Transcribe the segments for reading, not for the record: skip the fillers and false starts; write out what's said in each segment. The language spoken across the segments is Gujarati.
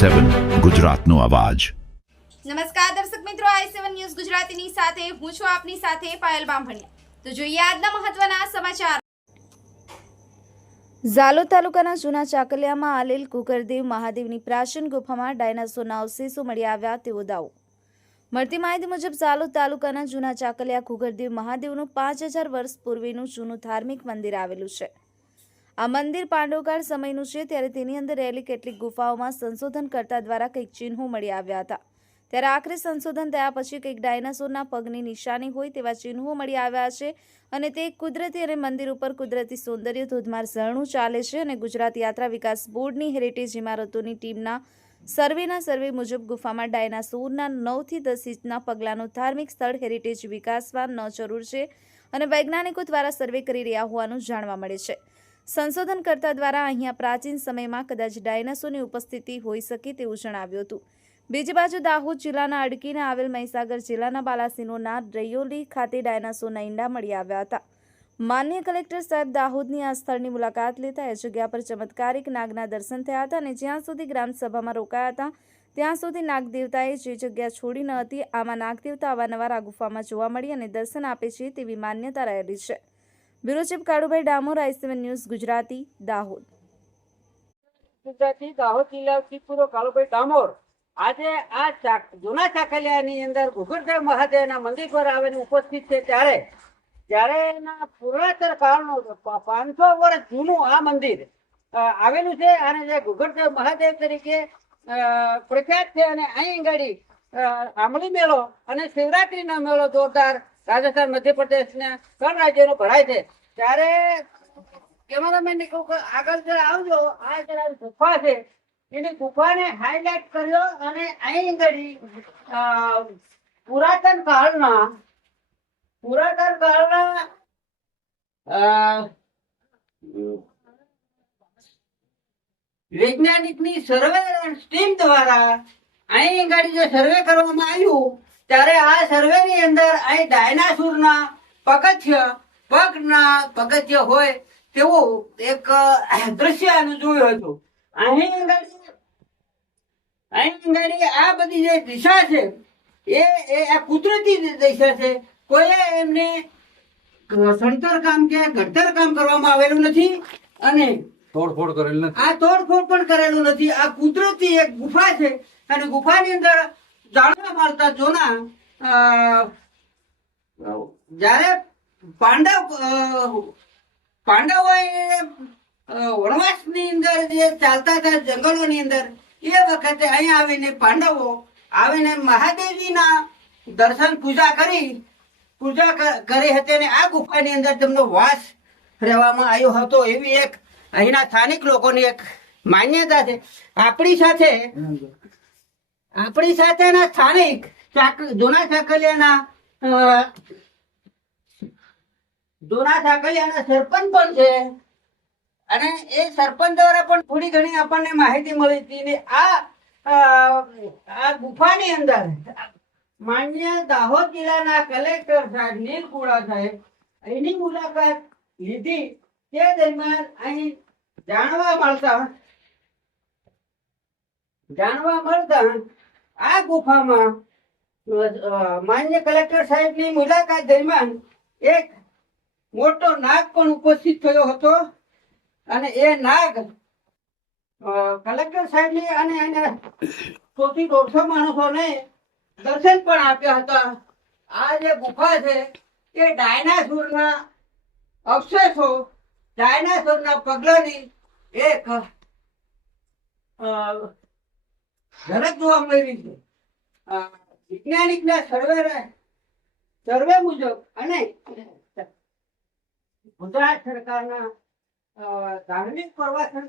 i7 ગુજરાતનો અવાજ। નમસ્કાર દર્શક મિત્રો, i7 ન્યૂઝ ગુજરાતીની સાથે હું છું આપની સાથે પાયલ બામભણિયા। તો જોઈએ આજના મહત્વના સમાચાર। ઝાલોદ તાલુકાના જૂના ચાકલિયામાં આલેલ કુકરદેવ મહાદેવની પ્રાચીન ગુફામાં ડાયનાસોરના અવશેષો મળી આવ્યા તેવો દાવો। મળતી માહિતી મુજબ ઝાલોદ તાલુકાના જૂના ચાકલિયા કુકરદેવ મહાદેવનું 5000 વર્ષ પૂર્વેનું જૂનું ધાર્મિક મંદિર આવેલું છે। આ મંદિર પાંડવકાળ સમયનું છે, ત્યારે તેની અંદર રહેલી કેટલીક ગુફાઓમાં સંશોધનકર્તા દ્વારા કંઈક ચિહ્નો મળી આવ્યા હતા। ત્યારે આખરે સંશોધન થયા પછી કંઈક ડાયનાસોરના પગની નિશાની હોય તેવા ચિહ્નો મળી આવ્યા છે અને તે કુદરતી અને મંદિર ઉપર કુદરતી સૌંદર્ય ધોધમાર ઝરણું ચાલે છે અને ગુજરાત યાત્રા વિકાસ બોર્ડની હેરિટેજ ઇમારતોની ટીમના સર્વે મુજબ ગુફામાં ડાયનાસોરના 9 થી 10 ઇંચના પગલાંનું ધાર્મિક સ્થળ હેરિટેજ વિકાસમાં ન જરૂર છે અને વૈજ્ઞાનિકો દ્વારા સર્વે કરી રહ્યા હોવાનું જાણવા મળે છે। સંશોધનકર્તા દ્વારા અહીંયા પ્રાચીન સમયમાં કદાચ ડાયનાસોરની ઉપસ્થિતિ હોઈ શકે તેવું જણાવ્યું હતું। બીજી બાજુ દાહોદ જિલ્લાના અડકીને આવેલ મહીસાગર જિલ્લાના બાલાસિનોરના રૈયોલી ખાતે ડાયનાસોરના ઈંડા મળી આવ્યા હતા। માનનીય કલેક્ટર સાહેબ દાહોદની આ સ્થળની મુલાકાત લેતા એ જગ્યા પર ચમત્કારિક નાગના દર્શન થયા હતા અને જ્યાં સુધી ગ્રામસભામાં રોકાયા હતા ત્યાં સુધી નાગદેવતાએ જે જગ્યા છોડી ન હતી, આમાં નાગદેવતા અવારનવાર આ ગુફામાં જોવા મળી અને દર્શન આપે છે તેવી માન્યતા રહેલી છે। Bureau chief Kalubhai Damor, i7 news Gujarati, Dahod. Gujarati Dahod જિલ્લા પૂરો કાળુભાઈ ડામોર આજે આ જૂના ચાકલિયાની અંદર ગુગરદેવ મહાદેવના મંદિર પર આવીને ઉપસ્થિત છે। ત્યારે એના પુરાતન કાળનું 500 વર્ષ જૂનું આ મંદિર આવેલું છે અને જે ગુગરદેવ મહાદેવ તરીકે પ્રખ્યાત છે અને અહીં આગળ આંબલી મેળો અને શિવરાત્રીનો મેળો જોરદાર રાજસ્થાન, મધ્યપ્રદેશના 3 રાજ્યોનો ભરાય છે। ત્યારે કેમેરામેન આગળ જરા આવજો, આ જરા ગુફા છે એની ગુફાને હાઈલાઇટ કર્યો અને અહીં આગળ પુરાતન કાળના વૈજ્ઞાનિકની સર્વે ટીમ દ્વારા અહીં આગળ જે સર્વે કરવામાં આવ્યું ત્યારે આ સર્વે ની અંદર અહીં ડાયનાસોરના પગથિયા હોય તેવું એક દ્રશ્ય જોયું હતું। અહીં આગળ આ બધી જે દિશા છે એ કુદરતી દિશા છે, કોઈ એમને સણતર કામ કે ઘડતર કામ કરવામાં આવેલું નથી અને તોડફોડ કરેલું નથી, આ તોડફોડ પણ કરેલું નથી। આ કુદરતી એક ગુફા છે અને ગુફાની અંદર જાણવા મળતા જોના જયારે પાંડવોએ વનવાસની અંદર જે ચાલતા હતા જંગલોની અંદર એ વખતે અહીંયા આવીને પાંડવો આવીને મહાદેવજીના દર્શન પૂજા કરી હતી અને આ ગુફાની અંદર તેમનો વાસ રહેવામાં આવ્યો હતો એવી એક અહીંના સ્થાનિક લોકોની એક માન્યતા છે। આપણી સાથેના સ્થાનિક જૂના ચાકલિયાના સરપંચ પણ છે અને એ સરપંચ દ્વારા પણ થોડી ઘણી આપણને માહિતી મળી હતી। આ ગુફાની અંદર માન્ય દાહોદ જિલ્લાના કલેક્ટર સાહેબ નીલકુડા સાહેબ એની મુલાકાત લીધી તે દરમિયાન અહીં જાણવા મળતા આ ગુફામાં માન્ય કલેક્ટર સાહેબની મુલાકાત દરમિયાન એક મોટો નાગ પણ ઉપસ્થિત થયો હતો અને એ નાગ કલેક્ટર સાહેબની અને એના 100-150 માણસોને દર્શન પણ આપ્યા હતા। આ જે ગુફા છે એ ડાયનાસોરના અવશેષો, ડાયનાસોરના પગલાની એક ઝલક જોવા મળી છે। વૈજ્ઞાનિકના સર્વે મુજબ અને ગુજરાત સરકારના ધાર્મિક પ્રવાસન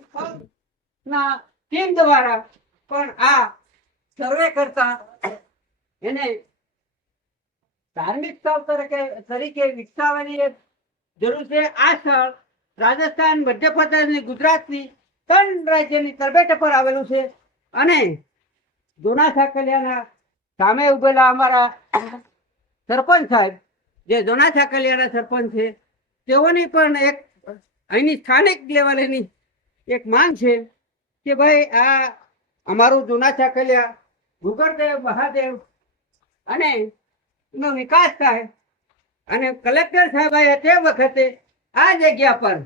ના ટીમ દ્વારા પણ આ સર્વે કરતા એને ધાર્મિક સ્થળ તરીકે વિકસાવવાની જરૂર છે। આ સ્થળ રાજસ્થાન, મધ્યપ્રદેશ અને ગુજરાતની 3 રાજ્યની તરબેટ પર આવેલું છે અને જૂના ચાકલિયાના સામે ઉભેલા અમારા સરપંચ સાહેબ જે જૂના ચાકલિયાના સરપંચ છે તેઓની પણ એક અહીંની સ્થાનિક લેવલેની એક માંગ છે કે ભાઈ આ અમારું જૂના ચાકલિયા ગુગરદેવ મહાદેવ અને નો વિકાસ થાય અને કલેક્ટર સાહેબ તે વખતે આ જગ્યા પર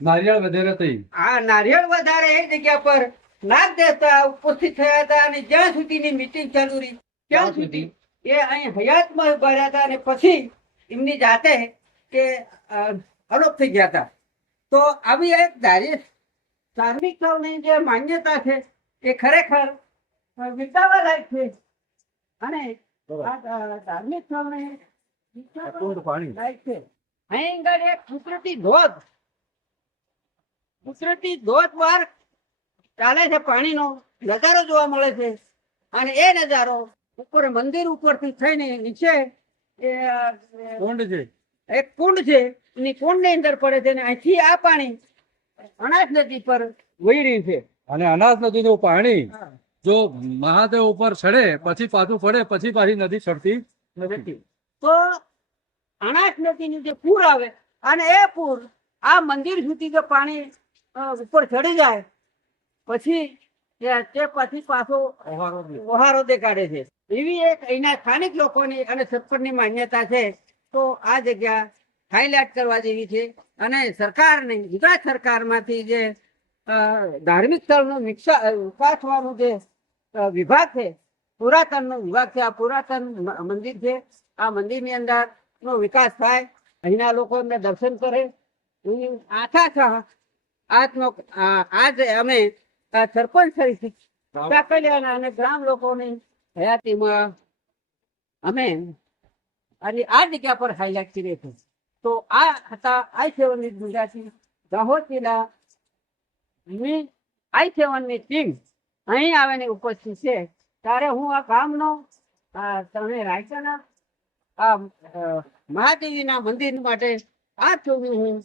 નારિયેળ વધારે થઈ આ નારિયેળ વધારે એ જગ્યા પર નાગ દેવતા ઉપસ્થિત થયા હતા અને જ્યાં સુધીની મીટિંગ ચાલુ રહી ત્યાં સુધી એ અહીં હયાતમાં ઉભા રહ્યા હતા અને પછી એમની જાતે કે અલોપ થઈ ગયા હતા. તો આવી એક ધાર્મિક સ્થળની જે માન્યતા છે એ ખરેખર વિચારવા લાયક છે અને આ ધાર્મિક સ્થળને અતૂટ પાણી. લાયક છે. અહીં આગળ એક કુદરતી ધોધ બહાર ચાલે છે, પાણીનો નજારો જોવા મળે છે અને એ નજારો ઉપર મંદિર ઉપરથી થઈને નીચે કુંડ છે. એક કુંડ છે, એની કુંડની અંદર પડે છે અને અહીંથી આ પાણી અનાજ નદી પર વહી રહ્યું છે. અને અનાજ નદીનું પાણી જો મહાદેવ ઉપર ચડે પછી પાછું પડે પછી પાછી નદી ચડતી નથી. તો અનાજ નદીની જે પૂર આવે અને એ પૂર આ મંદિર સુધી જો પાણી ઉપર ચડી જાય પછી તે પછી પાછો ઓહારો દેખાડે છે. એવી એક અહીંના સ્થાનિક લોકોની અને સરપંચની માન્યતા છે. તો આ જગ્યા હાઈલાઇટ કરવા જેવી છે અને સરકારની ગુજરાત સરકારમાંથી જે ધાર્મિક સ્થળનો વિકાસવાનું જે વિભાગ છે, પુરાતનનો વિભાગ છે, આ પુરાતન મંદિર છે, આ મંદિરની અંદર નો વિકાસ થાય, અહીંના લોકો અંદર દર્શન કરે એવી આશા છે. આજ અમે સરપંચ તરીકે ચાકલિયાના અને ગ્રામ લોકોની હયાતીમાં અમે આ જગ્યા પર હાઈલાઇટ કરીએ છીએ. તો આ હતા આઈ સેવનની ગુજરાતી દાહોદ જિલ્લા આઈ સેવનની ટીમ અહીં આવીને ઉપસ્થિત છે. ત્યારે હું આ ગામનો તમે રાયકાના આ મહાદેવીના મંદિર માટે આ ચોવી હું